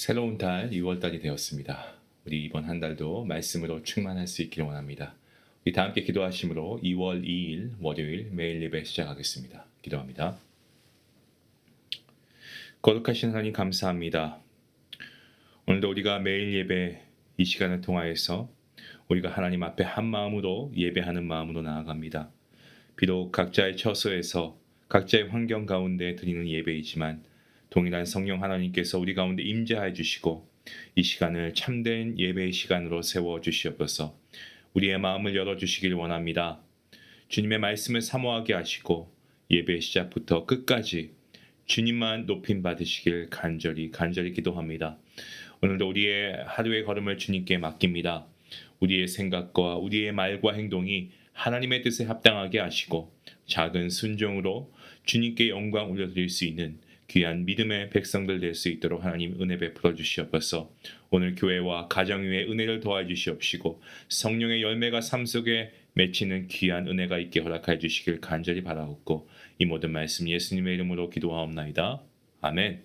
새로운 달 6월달이 되었습니다. 우리 이번 한 달도 말씀으로 충만할 수 있기를 원합니다. 우리 다 함께 기도하심으로 2월 2일 월요일 매일 예배 시작하겠습니다. 기도합니다. 거룩하신 하나님 감사합니다. 오늘도 우리가 매일 예배 이 시간을 통하여서 우리가 하나님 앞에 한 마음으로 예배하는 마음으로 나아갑니다. 비록 각자의 처소에서 각자의 환경 가운데 드리는 예배이지만 동일한 성령 하나님께서 우리 가운데 임재하여 주시고 이 시간을 참된 예배의 시간으로 세워 주시옵소서. 우리의 마음을 열어 주시길 원합니다. 주님의 말씀을 사모하게 하시고 예배 시작부터 끝까지 주님만 높임 받으시길 간절히 기도합니다. 오늘도 우리의 하루의 걸음을 주님께 맡깁니다. 우리의 생각과 우리의 말과 행동이 하나님의 뜻에 합당하게 하시고 작은 순종으로 주님께 영광 올려드릴 수 있는 귀한 믿음의 백성들 될 수 있도록 하나님 은혜 베풀어 주시옵소서. 오늘 교회와 가정 위에 은혜를 더해 주시옵시고 성령의 열매가 삶 속에 맺히는 귀한 은혜가 있게 허락하여 주시길 간절히 바라옵고 이 모든 말씀 예수님의 이름으로 기도하옵나이다. 아멘.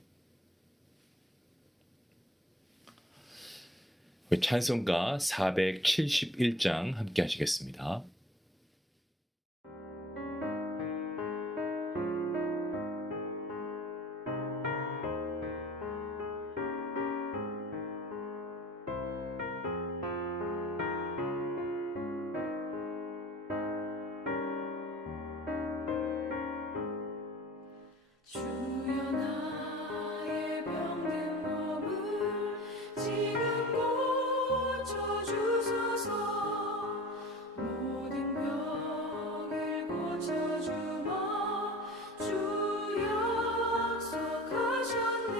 찬송가 471장 함께 하시겠습니다. 주여 나의 병든 몸을 지금 고쳐주소서. 모든 병을 고쳐주마 주 약속하셨네.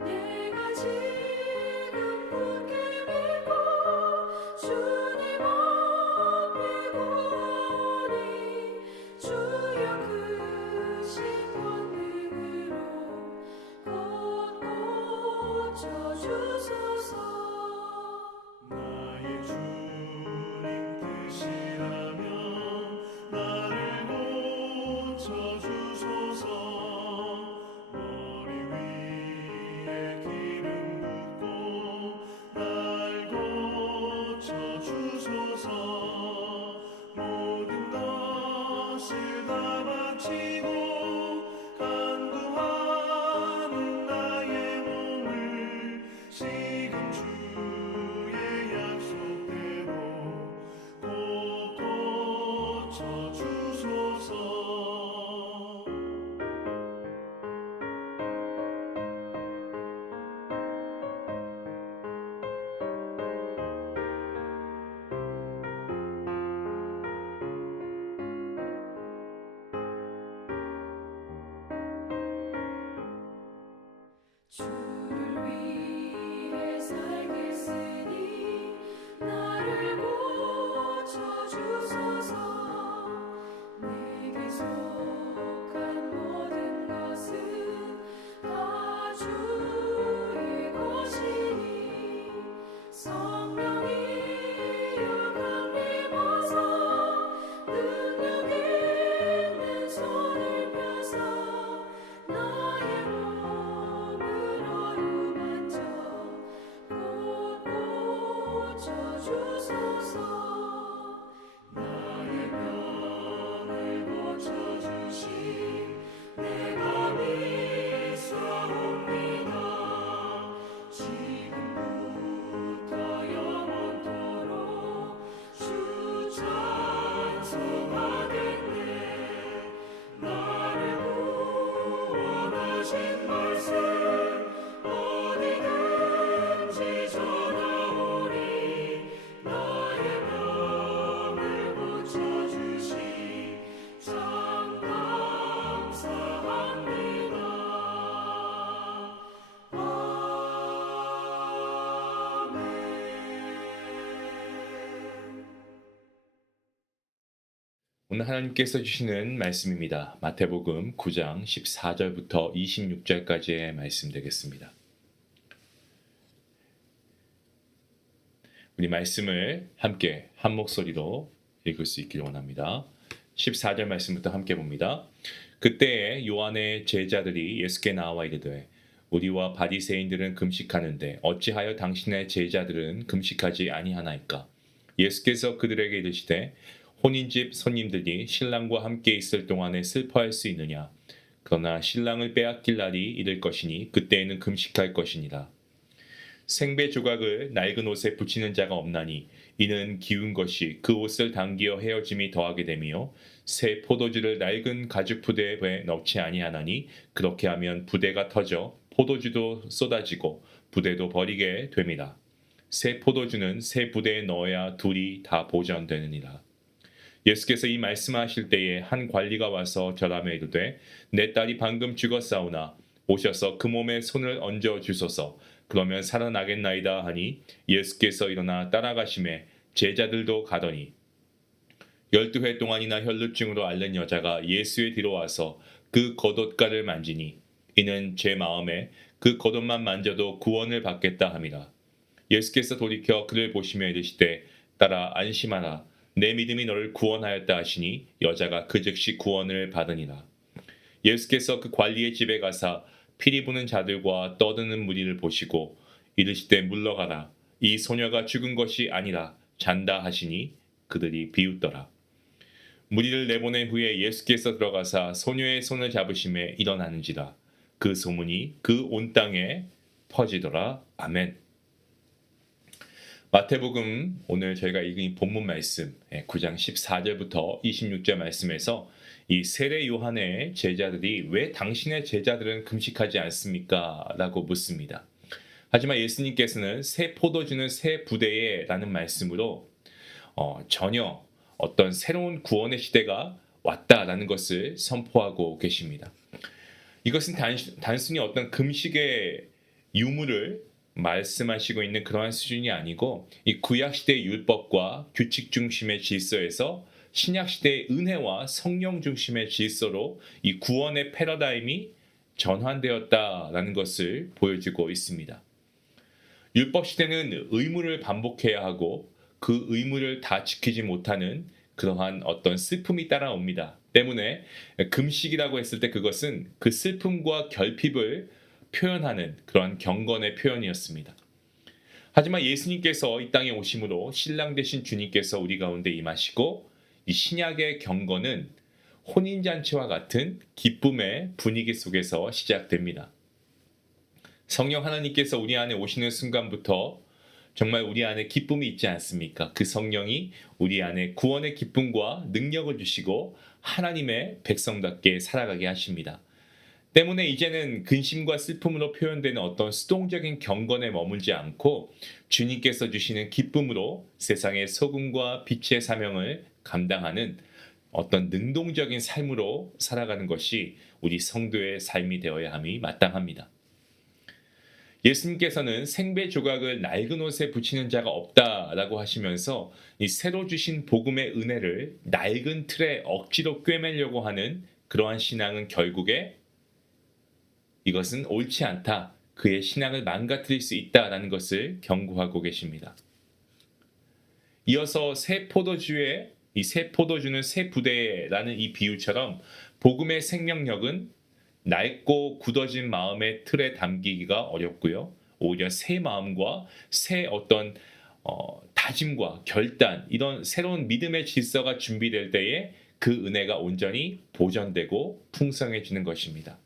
내가 지금 굳게 믿고 주님 앞에 구하오니 주여 크신 권능으로 곧 고쳐주소서. 나의 주님 뜻이라면 나를 고쳐주소서. 머리 위에 기름 붓고 날 고쳐주소서. 모든 것을 다 바치고 간구하는 나의 몸을 지금 주의 약속대로 꼭 고쳐주소서. 주를 위해 살겠으니 나를 고쳐주소서. 내게 속한 모든 것은 다 주의 것이니 성령이여 강림하사 능력 있는 손을 펴사 나의 몸을 어루만져 곧 고쳐주소서. 나의 병을 고쳐주신 내가 믿사옵니다. 지금부터 영원토록 주 찬송하겠네. 나를 구원하신 말씀 어디든지 전하오니 나의 병을 고쳐주시 참 감사합니다. 아멘. 오늘 하나님께서 주시는 말씀입니다. 마태복음 9장 14절부터 26절까지의 말씀 되겠습니다. 우리 말씀을 함께 한 목소리로 읽을 수 있기를 원합니다. 14절 말씀부터 함께 봅니다. 그때에 요한의 제자들이 예수께 나와 이르되 우리와 바리새인들은 금식하는데 어찌하여 당신의 제자들은 금식하지 아니하나이까? 예수께서 그들에게 이르시되 혼인집 손님들이 신랑과 함께 있을 동안에 슬퍼할 수 있느냐? 그러나 신랑을 빼앗길 날이 이를 것이니 그때에는 금식할 것이니라. 생배 조각을 낡은 옷에 붙이는 자가 없나니 이는 기운 것이 그 옷을 당기어 헤어짐이 더하게 되며 새 포도주를 낡은 가죽 부대에 넣지 아니하나니 그렇게 하면 부대가 터져 포도주도 쏟아지고 부대도 버리게 됨이라. 새 포도주는 새 부대에 넣어야 둘이 다 보전되느니라. 예수께서 이 말씀하실 때에 한 관리가 와서 절하며 이르되 내 딸이 방금 죽었사오나 오셔서 그 몸에 손을 얹어 주소서. 그러면 살아나겠나이다 하니 예수께서 일어나 따라가심에 제자들도 가더니 12회 동안이나 혈루증으로 앓는 여자가 예수의 뒤로 와서 그 겉옷가를 만지니 이는 제 마음에 그 겉옷만 만져도 구원을 받겠다 함이라. 예수께서 돌이켜 그를 보시며 이르시되 딸아 안심하라 내 믿음이 너를 구원하였다 하시니 여자가 그 즉시 구원을 받으니라. 예수께서 그 관리의 집에 가사 피리 부는 자들과 떠드는 무리를 보시고 이르시되 물러가라 이 소녀가 죽은 것이 아니라 잔다 하시니 그들이 비웃더라. 무리를 내보낸 후에 예수께서 들어가사 소녀의 손을 잡으심에 일어나는지라. 그 소문이 그 온 땅에 퍼지더라. 아멘. 마태복음 오늘 저희가 읽은 이 본문 말씀 9장 14절부터 26절 말씀에서 이 세례 요한의 제자들이 왜 당신의 제자들은 금식하지 않습니까? 라고 묻습니다. 하지만 예수님께서는 새 포도주는 새 부대에 라는 말씀으로 전혀 어떤 새로운 구원의 시대가 왔다라는 것을 선포하고 계십니다. 이것은 단순히 어떤 금식의 유무를 말씀하시고 있는 그러한 수준이 아니고 이 구약시대의 율법과 규칙 중심의 질서에서 신약시대의 은혜와 성령 중심의 질서로 이 구원의 패러다임이 전환되었다라는 것을 보여주고 있습니다. 율법시대는 의무를 반복해야 하고 그 의무를 다 지키지 못하는 그러한 어떤 슬픔이 따라옵니다. 때문에 금식이라고 했을 때 그것은 그 슬픔과 결핍을 표현하는 그러한 경건의 표현이었습니다. 하지만 예수님께서 이 땅에 오심으로 신랑 되신 주님께서 우리 가운데 임하시고 이 신약의 경건은 혼인잔치와 같은 기쁨의 분위기 속에서 시작됩니다. 성령 하나님께서 우리 안에 오시는 순간부터 정말 우리 안에 기쁨이 있지 않습니까? 그 성령이 우리 안에 구원의 기쁨과 능력을 주시고 하나님의 백성답게 살아가게 하십니다. 때문에 이제는 근심과 슬픔으로 표현되는 어떤 수동적인 경건에 머물지 않고 주님께서 주시는 기쁨으로 세상의 소금과 빛의 사명을 감당하는 어떤 능동적인 삶으로 살아가는 것이 우리 성도의 삶이 되어야 함이 마땅합니다. 예수님께서는 생배 조각을 낡은 옷에 붙이는 자가 없다라고 하시면서 이 새로 주신 복음의 은혜를 낡은 틀에 억지로 꿰매려고 하는 그러한 신앙은 결국에 이것은 옳지 않다. 그의 신앙을 망가뜨릴 수 있다라는 것을 경고하고 계십니다. 이어서 새 포도주의 이 새 포도주는 새 부대라는 이 비유처럼 복음의 생명력은 낡고 굳어진 마음의 틀에 담기기가 어렵고요. 오히려 새 마음과 새 어떤 다짐과 결단 이런 새로운 믿음의 질서가 준비될 때에 그 은혜가 온전히 보존되고 풍성해지는 것입니다.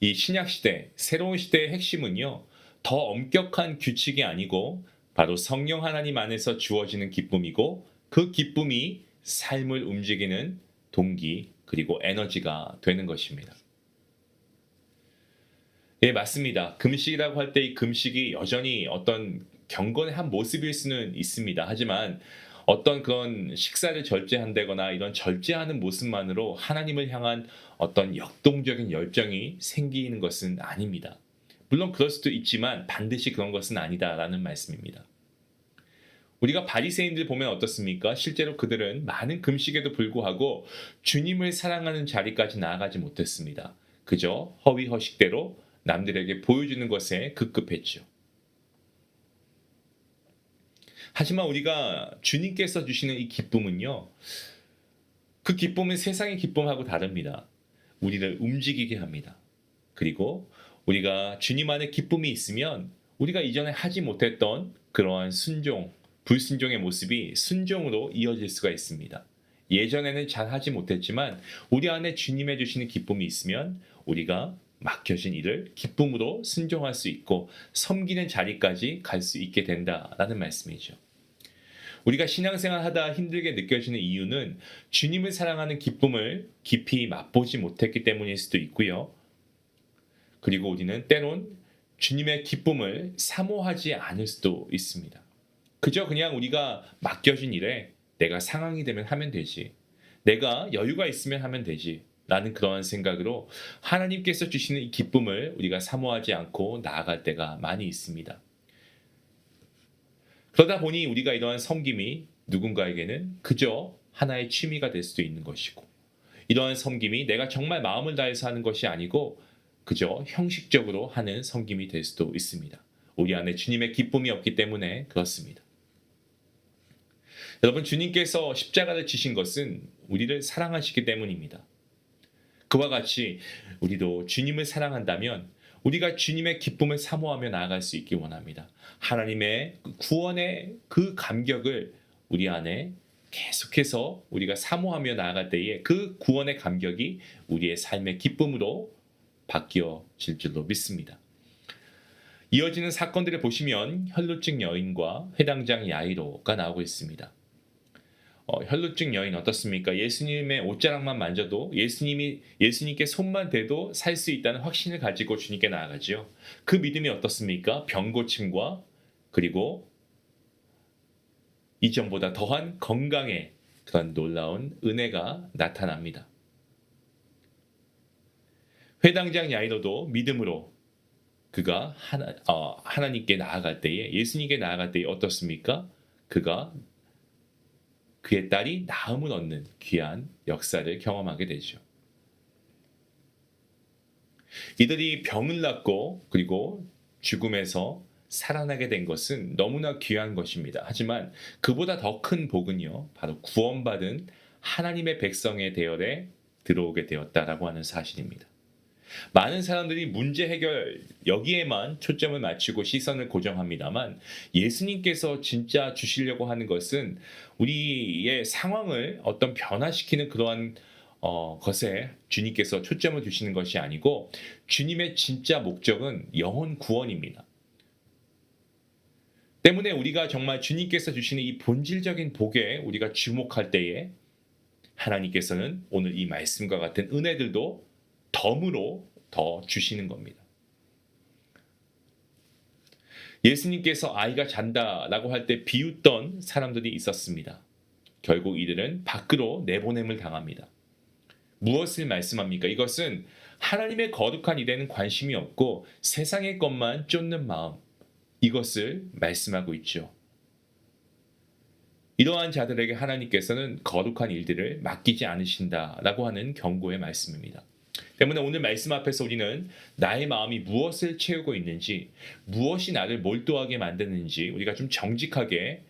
이 신약 시대, 새로운 시대의 핵심은요. 더 엄격한 규칙이 아니고 바로 성령 하나님 안에서 주어지는 기쁨이고 그 기쁨이 삶을 움직이는 동기 그리고 에너지가 되는 것입니다. 예, 맞습니다. 금식이라고 할 때 이 금식이 여전히 어떤 경건의 한 모습일 수는 있습니다. 하지만 어떤 그런 식사를 절제한다거나 이런 절제하는 모습만으로 하나님을 향한 어떤 역동적인 열정이 생기는 것은 아닙니다. 물론 그럴 수도 있지만 반드시 그런 것은 아니다라는 말씀입니다. 우리가 바리새인들 보면 어떻습니까? 실제로 그들은 많은 금식에도 불구하고 주님을 사랑하는 자리까지 나아가지 못했습니다. 그저 허위허식대로 남들에게 보여주는 것에 급급했죠. 하지만 우리가 주님께서 주시는 이 기쁨은요. 그 기쁨은 세상의 기쁨하고 다릅니다. 우리를 움직이게 합니다. 그리고 우리가 주님 안에 기쁨이 있으면 우리가 이전에 하지 못했던 그러한 순종, 불순종의 모습이 순종으로 이어질 수가 있습니다. 예전에는 잘 하지 못했지만 우리 안에 주님의 주시는 기쁨이 있으면 우리가 맡겨진 일을 기쁨으로 순종할 수 있고 섬기는 자리까지 갈 수 있게 된다라는 말씀이죠. 우리가 신앙생활 하다 힘들게 느껴지는 이유는 주님을 사랑하는 기쁨을 깊이 맛보지 못했기 때문일 수도 있고요. 그리고 우리는 때론 주님의 기쁨을 사모하지 않을 수도 있습니다. 그저 그냥 우리가 맡겨진 일에 내가 상황이 되면 하면 되지, 내가 여유가 있으면 하면 되지 라는 그러한 생각으로 하나님께서 주시는 이 기쁨을 우리가 사모하지 않고 나아갈 때가 많이 있습니다. 그러다 보니 우리가 이러한 섬김이 누군가에게는 그저 하나의 취미가 될 수도 있는 것이고, 이러한 섬김이 내가 정말 마음을 다해서 하는 것이 아니고 그저 형식적으로 하는 섬김이 될 수도 있습니다. 우리 안에 주님의 기쁨이 없기 때문에 그렇습니다. 여러분, 주님께서 십자가를 지신 것은 우리를 사랑하시기 때문입니다. 그와 같이 우리도 주님을 사랑한다면 우리가 주님의 기쁨을 사모하며 나아갈 수 있기 원합니다. 하나님의 구원의 그 감격을 우리 안에 계속해서 우리가 사모하며 나아갈 때에 그 구원의 감격이 우리의 삶의 기쁨으로 바뀌어질 줄로 믿습니다. 이어지는 사건들을 보시면 혈루증 여인과 회당장 야이로가 나오고 있습니다. 혈루증 여인 어떻습니까? 예수님의 옷자락만 만져도 예수님께 손만 대도 살 수 있다는 확신을 가지고 주님께 나아가지요. 그 믿음이 어떻습니까? 병 고침과 그리고 이전보다 더한 건강의 그런 놀라운 은혜가 나타납니다. 회당장 야이로도 믿음으로 그가 하나님께 나아갈 때에, 예수님께 나아갈 때에 어떻습니까? 그가 그의 딸이 나음을 얻는 귀한 역사를 경험하게 되죠. 이들이 병을 낫고 그리고 죽음에서 살아나게 된 것은 너무나 귀한 것입니다. 하지만 그보다 더 큰 복은요, 바로 구원받은 하나님의 백성의 대열에 들어오게 되었다라고 하는 사실입니다. 많은 사람들이 문제 해결 여기에만 초점을 맞추고 시선을 고정합니다만, 예수님께서 진짜 주시려고 하는 것은 우리의 상황을 어떤 변화시키는 그러한 것에 주님께서 초점을 두시는 것이 아니고, 주님의 진짜 목적은 영혼 구원입니다. 때문에 우리가 정말 주님께서 주시는 이 본질적인 복에 우리가 주목할 때에 하나님께서는 오늘 이 말씀과 같은 은혜들도 덤으로 더 주시는 겁니다. 예수님께서 아이가 잔다라고 할 때 비웃던 사람들이 있었습니다. 결국 이들은 밖으로 내보냄을 당합니다. 무엇을 말씀합니까? 이것은 하나님의 거룩한 일에는 관심이 없고 세상의 것만 쫓는 마음, 이것을 말씀하고 있죠. 이러한 자들에게 하나님께서는 거룩한 일들을 맡기지 않으신다라고 하는 경고의 말씀입니다. 때문에 오늘 말씀 앞에서 우리는 나의 마음이 무엇을 채우고 있는지, 무엇이 나를 몰두하게 만드는지 우리가 좀 정직하게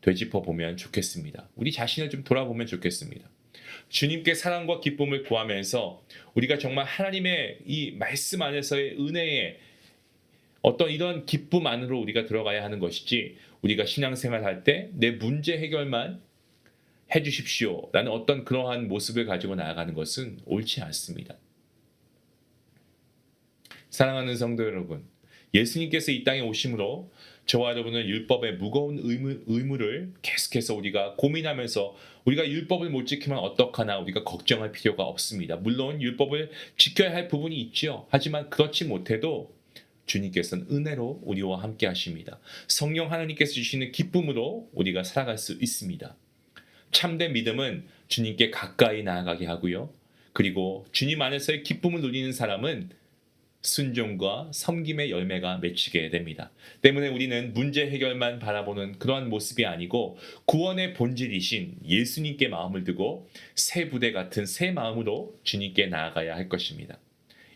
되짚어 보면 좋겠습니다. 우리 자신을 좀 돌아보면 좋겠습니다. 주님께 사랑과 기쁨을 구하면서 우리가 정말 하나님의 이 말씀 안에서의 은혜의 어떤 이런 기쁨 안으로 우리가 들어가야 하는 것이지, 우리가 신앙생활 할 때 내 문제 해결만 해주십시오 라는 어떤 그러한 모습을 가지고 나아가는 것은 옳지 않습니다. 사랑하는 성도 여러분, 예수님께서 이 땅에 오심으로 저와 여러분은 율법의 무거운 의무를 계속해서 우리가 고민하면서 우리가 율법을 못 지키면 어떡하나 우리가 걱정할 필요가 없습니다. 물론 율법을 지켜야 할 부분이 있죠. 하지만 그렇지 못해도 주님께서는 은혜로 우리와 함께 하십니다. 성령 하나님께서 주시는 기쁨으로 우리가 살아갈 수 있습니다. 참된 믿음은 주님께 가까이 나아가게 하고요. 그리고 주님 안에서의 기쁨을 누리는 사람은 순종과 섬김의 열매가 맺히게 됩니다. 때문에 우리는 문제 해결만 바라보는 그러한 모습이 아니고 구원의 본질이신 예수님께 마음을 두고 새 부대 같은 새 마음으로 주님께 나아가야 할 것입니다.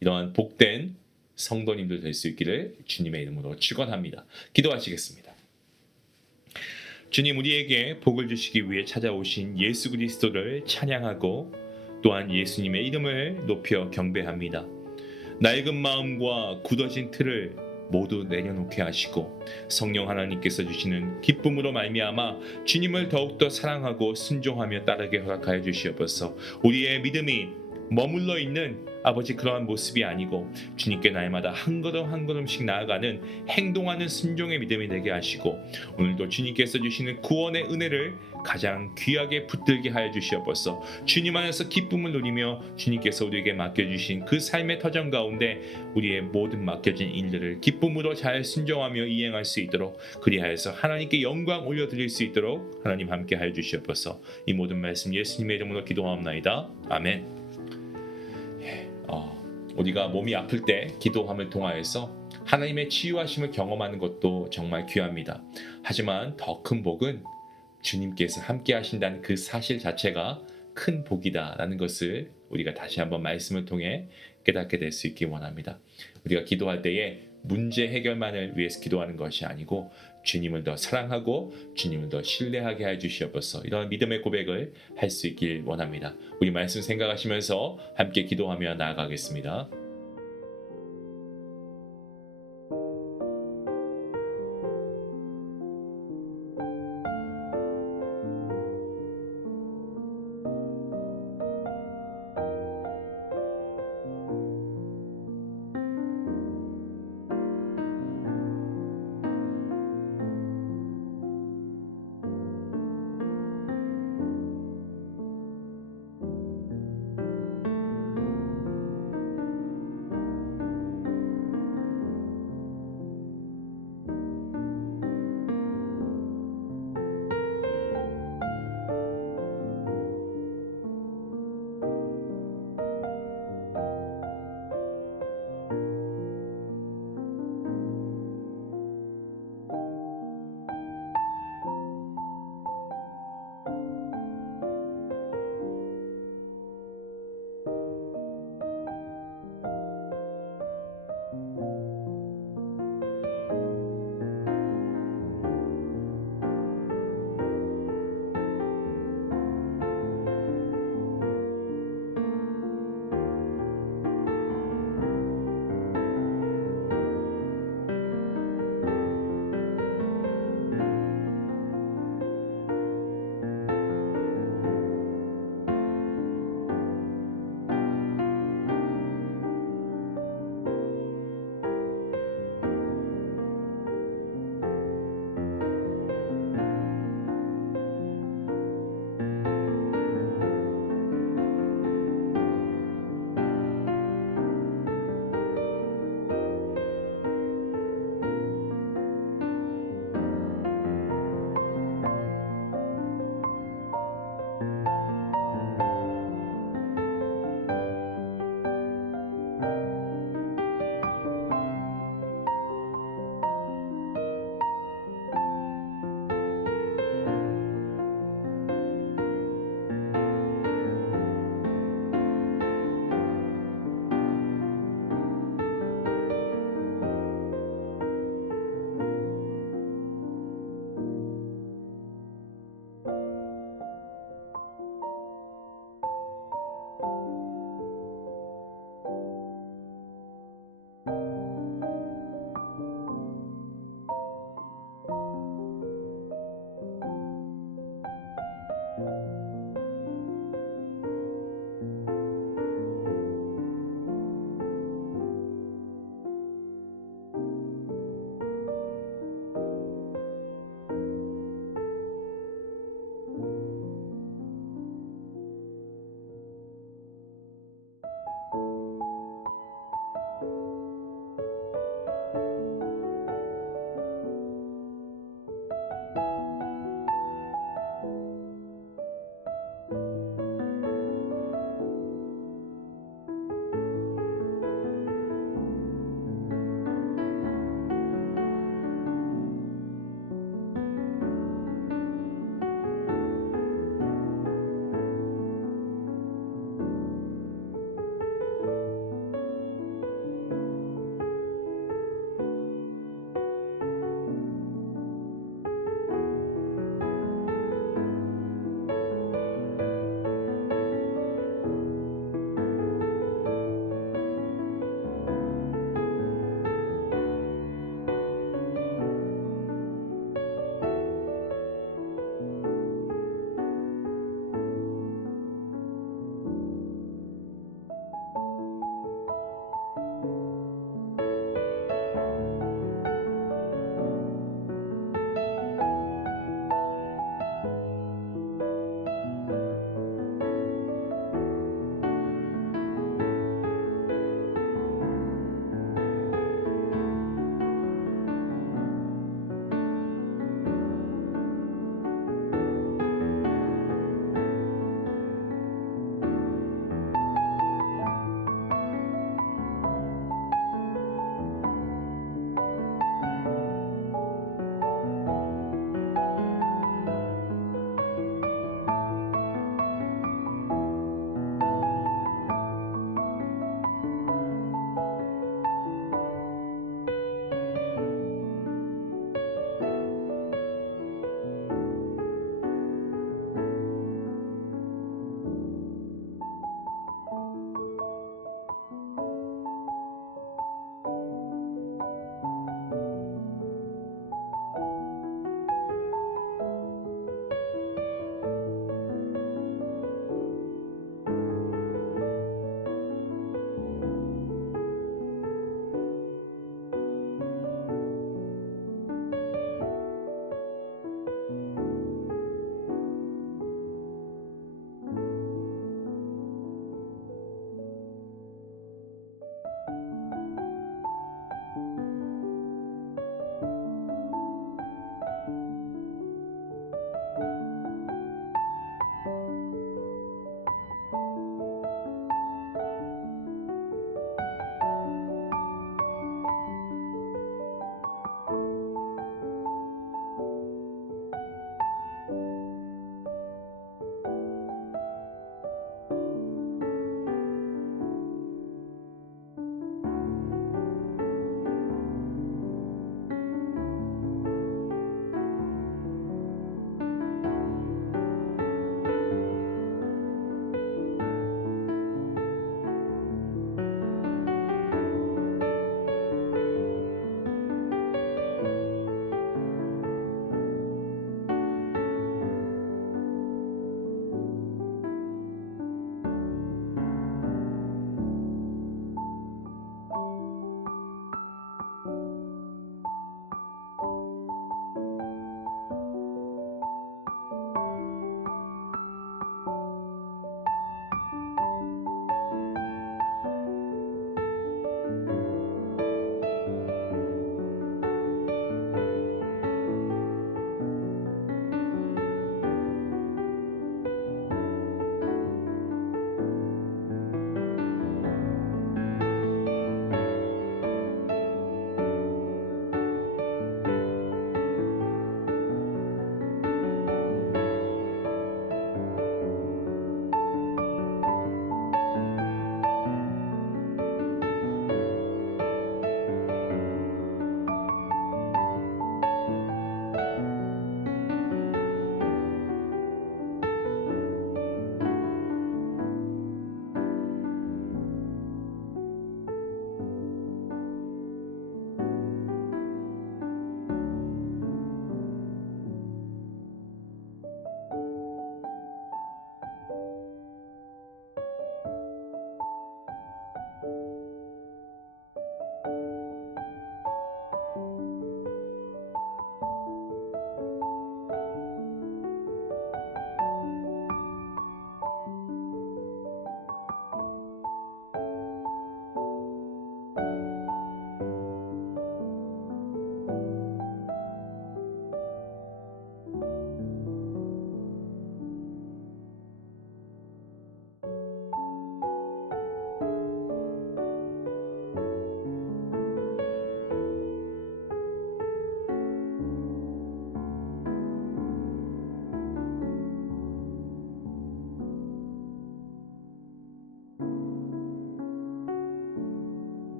이러한 복된 성도님들 될 수 있기를 주님의 이름으로 축원합니다. 기도하시겠습니다. 주님, 우리에게 복을 주시기 위해 찾아오신 예수 그리스도를 찬양하고 또한 예수님의 이름을 높여 경배합니다. 낡은 마음과 굳어진 틀을 모두 내려놓게 하시고 성령 하나님께서 주시는 기쁨으로 말미암아 주님을 더욱더 사랑하고 순종하며 따르게 허락하여 주시옵소서. 우리의 믿음이 머물러 있는 아버지 그러한 모습이 아니고 주님께 날마다 한 걸음 한 걸음씩 나아가는 행동하는 순종의 믿음이 되게 하시고 오늘도 주님께서 주시는 구원의 은혜를 가장 귀하게 붙들게 하여 주시옵소서. 주님 안에서 기쁨을 누리며 주님께서 우리에게 맡겨주신 그 삶의 터전 가운데 우리의 모든 맡겨진 일들을 기쁨으로 잘 순종하며 이행할 수 있도록 그리하여서 하나님께 영광 올려드릴 수 있도록 하나님 함께 하여 주시옵소서. 이 모든 말씀 예수님의 이름으로 기도하옵나이다. 아멘. 우리가 몸이 아플 때 기도함을 통하여서 하나님의 치유하심을 경험하는 것도 정말 귀합니다. 하지만 더 큰 복은 주님께서 함께 하신다는 그 사실 자체가 큰 복이다라는 것을 우리가 다시 한번 말씀을 통해 깨닫게 될 수 있기 원합니다. 우리가 기도할 때에 문제 해결만을 위해서 기도하는 것이 아니고 주님을 더 사랑하고 주님을 더 신뢰하게 해 주시옵소서. 이런 믿음의 고백을 할 수 있길 원합니다. 우리 말씀 생각하시면서 함께 기도하며 나아가겠습니다.